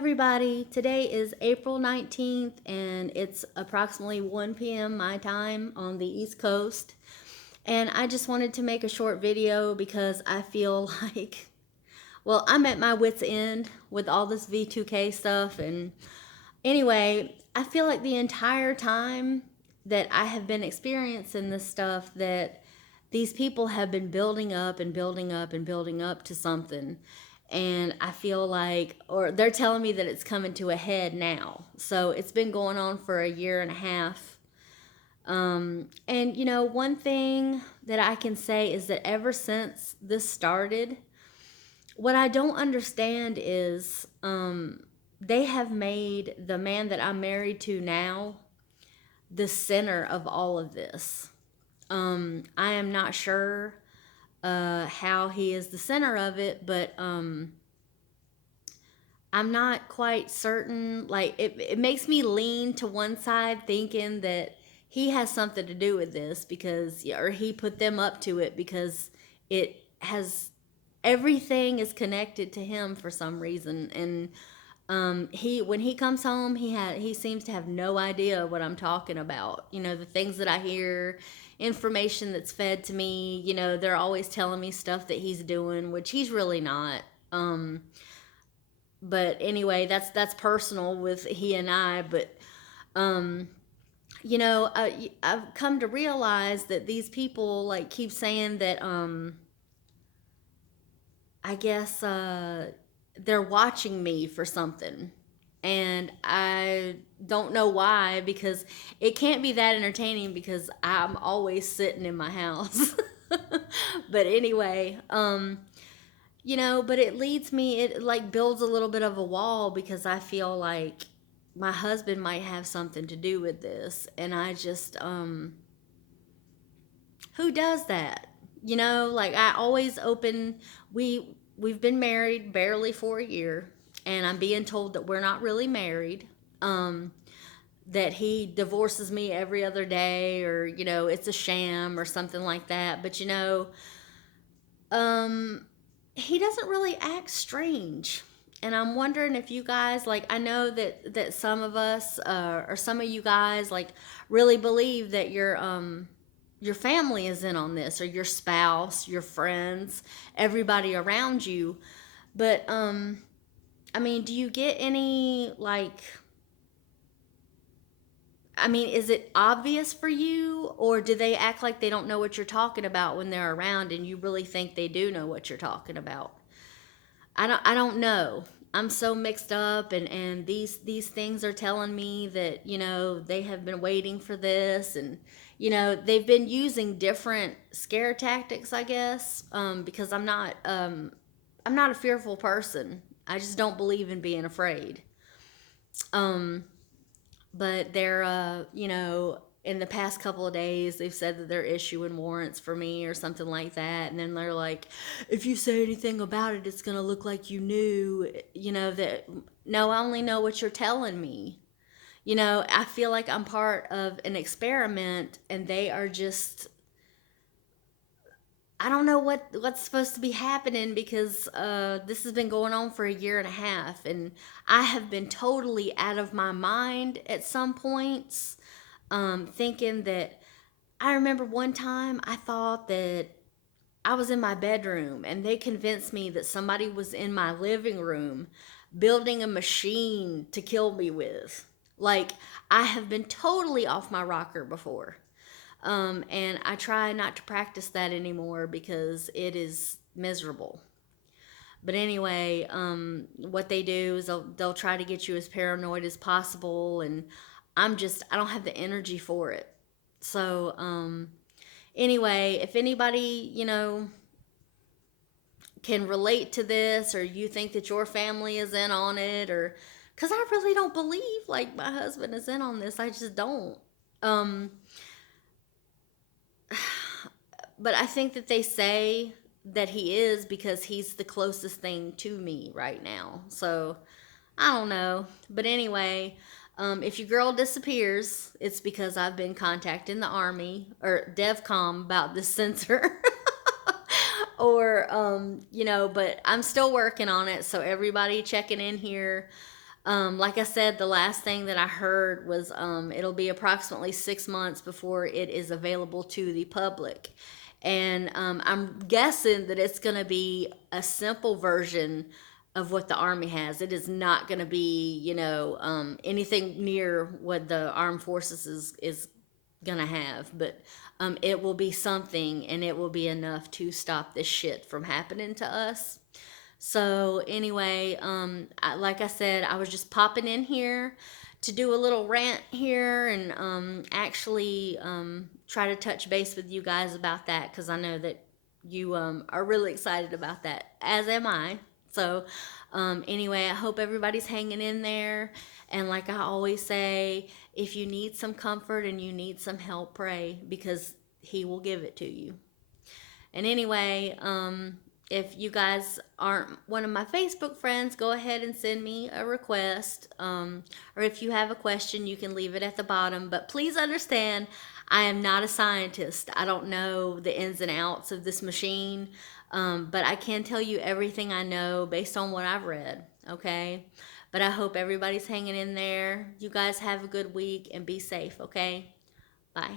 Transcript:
everybody. Today is April 19th and it's approximately 1 p.m. my time on the East Coast. And I just wanted to make a short video because I feel like, I'm at my wit's end with all this V2K stuff. And anyway, I feel like the entire time that I have been experiencing this stuff, that these people have been building up and building up and building up to something. And I feel like, or they're telling me that it's coming to a head now. So it's been going on for a year and a half. One thing that I can say is that ever since this started, what I don't understand is they have made the man that I'm married to now the center of all of this. I am not sure how he is the center of it, but I'm not quite certain. Like, it makes me lean to one side thinking that he has something to do with this because, or he put them up to it because it has, everything is connected to him for some reason. And when he comes home, he seems to have no idea what I'm talking about. The things that I hear, information that's fed to me, they're always telling me stuff that he's doing, which he's really not. But anyway, that's personal with he and I. But um, I've come to realize that these people like keep saying that I guess they're watching me for something. And I don't know why, because it can't be that entertaining because I'm always sitting in my house. But anyway, but it leads me, it like builds a little bit of a wall because I feel like my husband might have something to do with this. And I just, who does that? Like I always open, we've been married barely for a year, and I'm being told that we're not really married. That he divorces me every other day, or it's a sham or something like that. But um he doesn't really act strange. And I'm wondering if you guys, like, I know that some of us or some of you guys like really believe that your family is in on this, or your spouse, your friends, everybody around you. But I mean, do you get any like, I mean, is it obvious for you, or do they act like they don't know what you're talking about when they're around and you really think they do know what you're talking about? I don't know. I'm so mixed up, and these things are telling me that, they have been waiting for this. And they've been using different scare tactics, I guess, because I'm not a fearful person. I just don't believe in being afraid. Um but they're in the past couple of days they've said that they're issuing warrants for me or something like that. And then they're like, if you say anything about it, it's going to look like you knew. That, no, I only know what you're telling me. I feel like I'm part of an experiment, and they are just, I don't know what's supposed to be happening, because this has been going on for a year and a half, and I have been totally out of my mind at some points, thinking that, I remember one time I thought that I was in my bedroom, and they convinced me that somebody was in my living room building a machine to kill me with. Like, I have been totally off my rocker before. And I try not to practice that anymore because it is miserable. But anyway, what they do is they'll try to get you as paranoid as possible, and I don't have the energy for it. So, anyway, if anybody, can relate to this, or you think that your family is in on it, or, because I really don't believe like my husband is in on this. I just don't. Um, but I think that they say that he is because he's the closest thing to me right now. So I don't know. But anyway, if your girl disappears, it's because I've been contacting the Army or DevCom about this sensor. Or, but I'm still working on it. So everybody checking in here. Like I said, the last thing that I heard was it'll be approximately 6 months before it is available to the public. And I'm guessing that it's going to be a simple version of what the Army has. It is not going to be, anything near what the Armed Forces is going to have. But it will be something, and it will be enough to stop this shit from happening to us. So anyway, like I said, I was just popping in here to do a little rant here and actually try to touch base with you guys about that because I know that you are really excited about that, as am I. So anyway, I hope everybody's hanging in there. And like I always say, if you need some comfort and you need some help, pray because He will give it to you. And anyway, if you guys aren't one of my Facebook friends, go ahead and send me a request. Or if you have a question, you can leave it at the bottom. But please understand, I am not a scientist. I don't know the ins and outs of this machine. But I can tell you everything I know based on what I've read. Okay? But I hope everybody's hanging in there. You guys have a good week and be safe. Okay? Bye.